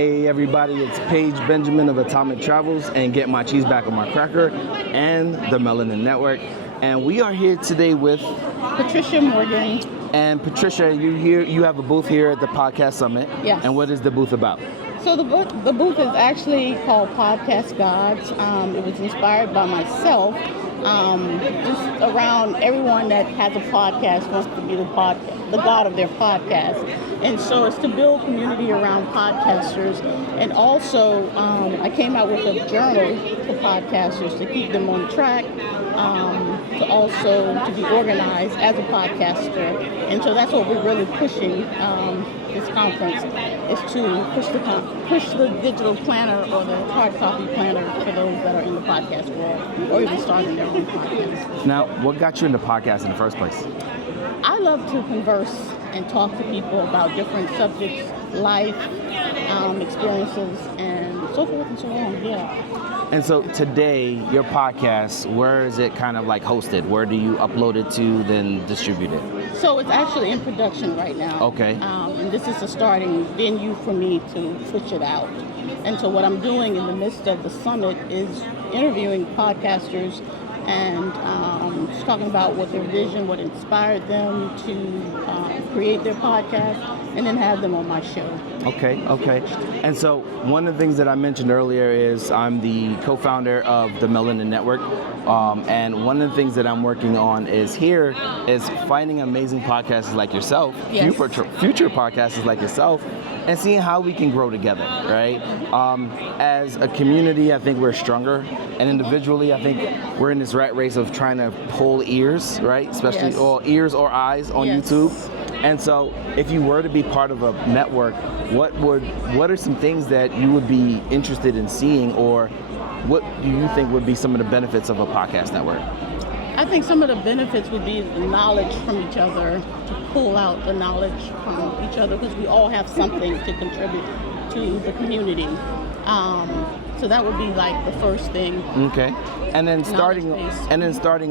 Hey everybody, it's Paige Benjamin of Atomic Travels and Get My Cheese Back on My Cracker and the Melanin Network. And we are here today with Patricia Morgan. And Patricia, you have a booth here at the Podcast Summit. Yes. And what is the booth about? So the booth is actually called Podcast Gods. It was inspired by myself. Just around everyone that has a podcast wants to be the god of their podcast. And so it's to build community around podcasters. And also, I came out with a journal for podcasters to keep them on track, to be organized as a podcaster. And so that's what we're really pushing this conference, is to push the digital planner or the hard copy planner for those that are in the podcast world or even starting their own podcast. Now, what got you into podcasts in the first place? I love to converse and talk to people about different subjects, life, experiences, and so forth and so on, yeah. And so today, your podcast, where is it kind of like hosted? Where do you upload it to, then distribute it? So it's actually in production right now. Okay. And this is a starting venue for me to push it out. And so what I'm doing in the midst of the summit is interviewing podcasters and just talking about what their vision, what inspired them to create their podcast, and then have them on my show. Okay. And so one of the things that I mentioned earlier is I'm the co-founder of the Melanin Network. And one of the things that I'm working on is finding amazing podcasters like yourself, yes. future podcasters like yourself, and seeing how we can grow together, right? As a community, I think we're stronger. And individually, I think we're in this rat race of trying to pull ears, right? Especially Yes. ears or eyes on Yes. YouTube. And so if you were to be part of a network, what are some things that you would be interested in seeing, or what do you think would be some of the benefits of a podcast network? I think some of the benefits would be the knowledge from each other, to pull out the knowledge from each other, because we all have something to contribute to the community. So that would be like the first thing. Okay. And then starting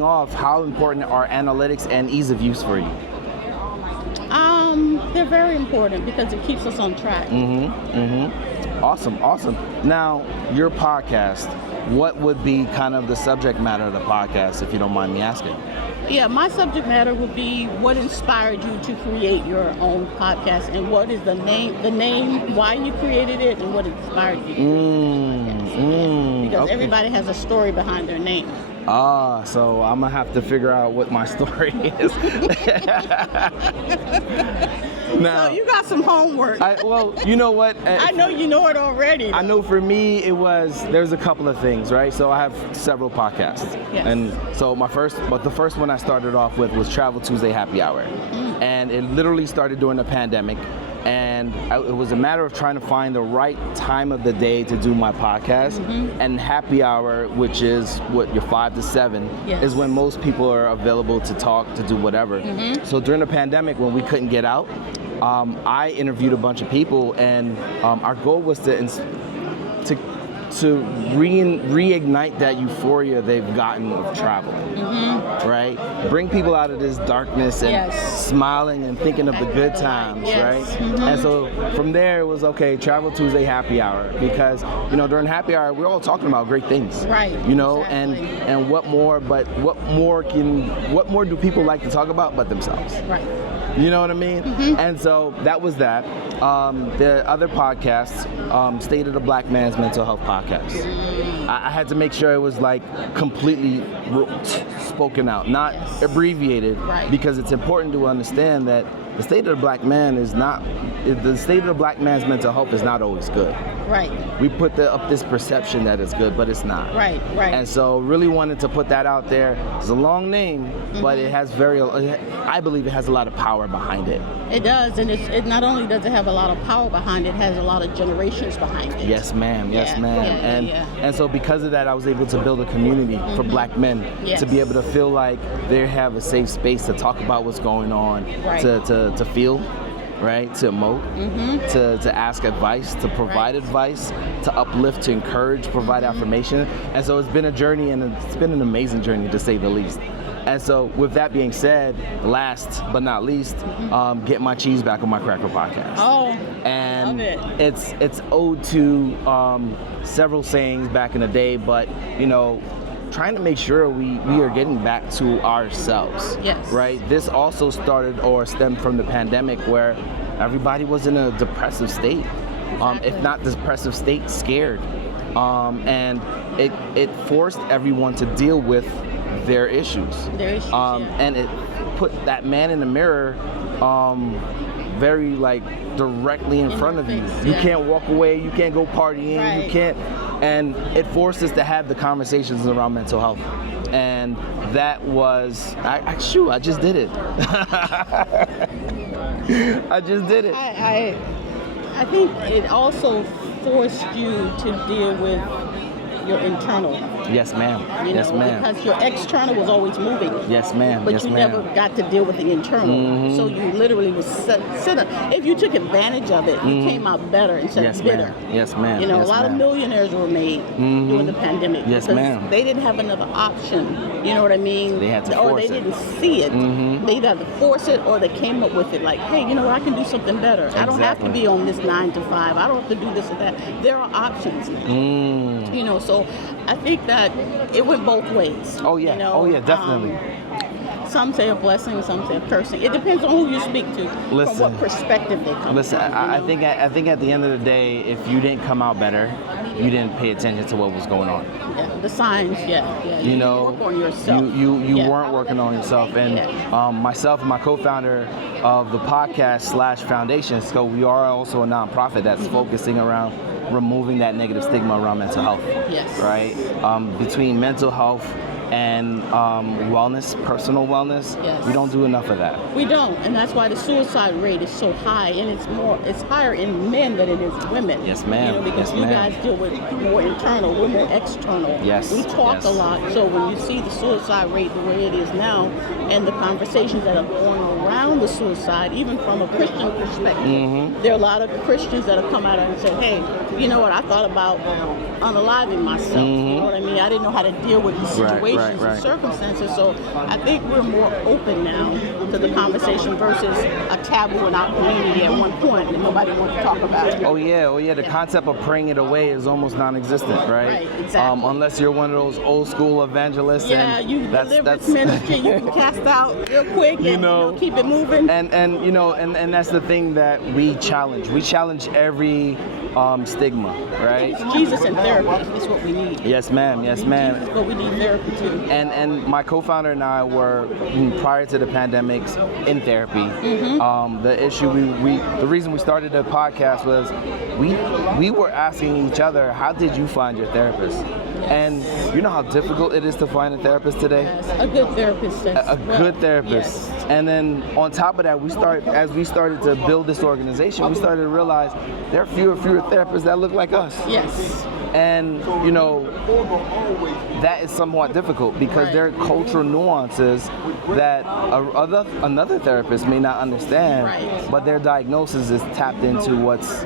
off, how important are analytics and ease of use for you? They're very important because it keeps us on track. Awesome. Now, your podcast, what would be kind of the subject matter of the podcast, if you don't mind me asking? Yeah, my subject matter would be what inspired you to create your own podcast, and what is the name, why you created it, and what inspired you. Because okay. Everybody has a story behind their name. So I'm gonna have to figure out what my story is. Now, So you got some homework. You know what? I know you know it already. I know for me, there's a couple of things, right? So I have several podcasts. Yes. And so the first one I started off with was Travel Tuesday Happy Hour. And it literally started during the pandemic. And it was a matter of trying to find the right time of the day to do my podcast. And happy hour, which is your 5 to 7, Yes. is when most people are available to talk, to do whatever. So during the pandemic, when we couldn't get out, I interviewed a bunch of people, and our goal was to reignite that euphoria they've gotten of traveling, right? Bring people out of this darkness and Yes. smiling and thinking of the good times, Yes. right? And so from there it was, okay, Travel Tuesday Happy Hour, because during happy hour we're all talking about great things, Right, exactly. and what more do people like to talk about but themselves? Right. You know what I mean? And so that was that. The other podcasts, State of the Black Man's Mental Health Podcast. I had to make sure it was like completely spoken out, not Yes. abbreviated, Right. because it's important to understand that the state of the black man the state of the black man's mental health is not always good. Right. We put up this perception that it's good, but it's not. Right. And so really wanted to put that out there. It's a long name, but it has I believe it has a lot of power behind it. It does, and it not only does it have a lot of power behind it, it has a lot of generations behind it. Yes, ma'am. And so because of that, I was able to build a community for black men Yes. to be able to feel like they have a safe space to talk about what's going on, Right. to feel, right, to emote, to ask advice, to provide Right. advice, to uplift, to encourage, provide affirmation. And so it's been a journey, and it's been an amazing journey, to say the least. And so, with that being said, last but not least, Get My Cheese Back on My Cracker podcast. Oh, And love it. it's owed to several sayings back in the day, but trying to make sure we are getting back to ourselves. Yes. Right? This also started or stemmed from the pandemic where everybody was in a depressive state. If not depressive state, scared. And it forced everyone to deal with their issues. And it put that man in the mirror very directly in front of you. You can't walk away, you can't go partying, you can't, and it forced us to have the conversations around mental health. And that was, I just did it. I just did it. I think it also forced you to deal with your internal. Yes, ma'am. Yes, ma'am. Because your external was always moving. Yes, ma'am. But yes, you ma'am. never got to deal with the internal. So you literally was if you took advantage of it, you came out better instead of bitter. Ma'am. Yes, ma'am. A lot of millionaires were made during the pandemic. Yes, because ma'am. they didn't have another option. You know what I mean? They had to or force they it. didn't see it. They either had to force it or they came up with it like, hey, you know what, I can do something better. I don't have to be on this 9 to 5. I don't have to do this or that. There are options now. So I think that it went both ways. Oh yeah. Definitely. Some say a blessing, some say a cursing. It depends on who you speak to, from what perspective they come from. I think at the end of the day, if you didn't come out better, you didn't pay attention to what was going on. Yeah, the signs, You work on yourself. You weren't working on yourself. And myself and my co-founder of the podcast / foundation, so we are also a nonprofit that's focusing around removing that negative stigma around mental health. Yes. Right? Between mental health and wellness, personal wellness, we don't do enough of that. We don't, and that's why the suicide rate is so high, and it's higher in men than it is women. Yes, ma'am. Because you guys deal with more internal, we're more external. Yes. We talk a lot, so when you see the suicide rate the way it is now, and the conversations that are going around the suicide, even from a Christian perspective, there are a lot of Christians that have come out and said, hey, you know what, I thought about unaliving myself. You know what I mean? I didn't know how to deal with these situations and circumstances. So I think we're more open now to the conversation versus a taboo in our community at one point that nobody wanted to talk about. Oh yeah. The concept of praying it away is almost non-existent, right? Right, exactly. Unless you're one of those old school evangelists. Yeah, and you deliverance ministry, you can cast out real quick and keep it moving. And that's the thing that we challenge. We challenge every stigma, right? It's Jesus and therapy is what we need. Yes, ma'am. Yes, ma'am. Jesus, but we need therapy too. And my co-founder and I were, prior to the pandemics, in therapy. The issue the reason we started the podcast was we were asking each other, how did you find your therapist? And you know how difficult it is to find a therapist today? Yes, a good therapist. Good therapist. Yes. And then on top of that, as we started to build this organization, we started to realize there are fewer therapists that look like us. Yes. And that is somewhat difficult because there are cultural nuances that another therapist may not understand, but their diagnosis is tapped into what's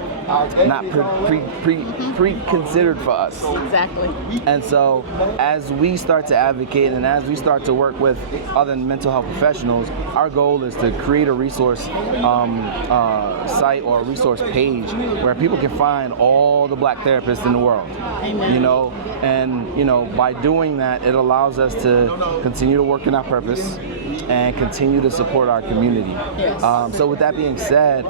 not pre-considered for us. Exactly. And so as we start to advocate and as we start to work with other mental health professionals, our goal is to create a resource site or a resource page where people can find all the Black therapists in the world. Amen. And by doing that, it allows us to continue to work in our purpose and continue to support our community. Yes. So with that being said,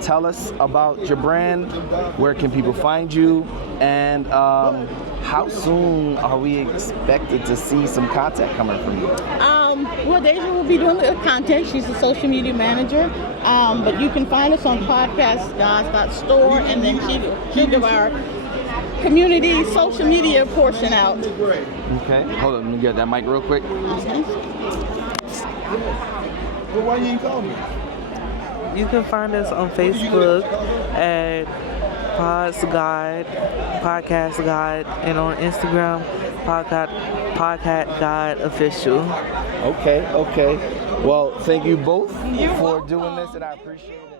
tell us about your brand, where can people find you, and how soon are we expected to see some content coming from you? Well, Deja will be doing the content. She's the social media manager. But you can find us on podcastgods.store, and then she'll give our community social media portion out. Okay, hold on, let me get that mic real quick. Why you call me? You can find us on Facebook at Podcast God, and on Instagram, Podcast God Official. Okay. Well, thank you both for doing this, and I appreciate it.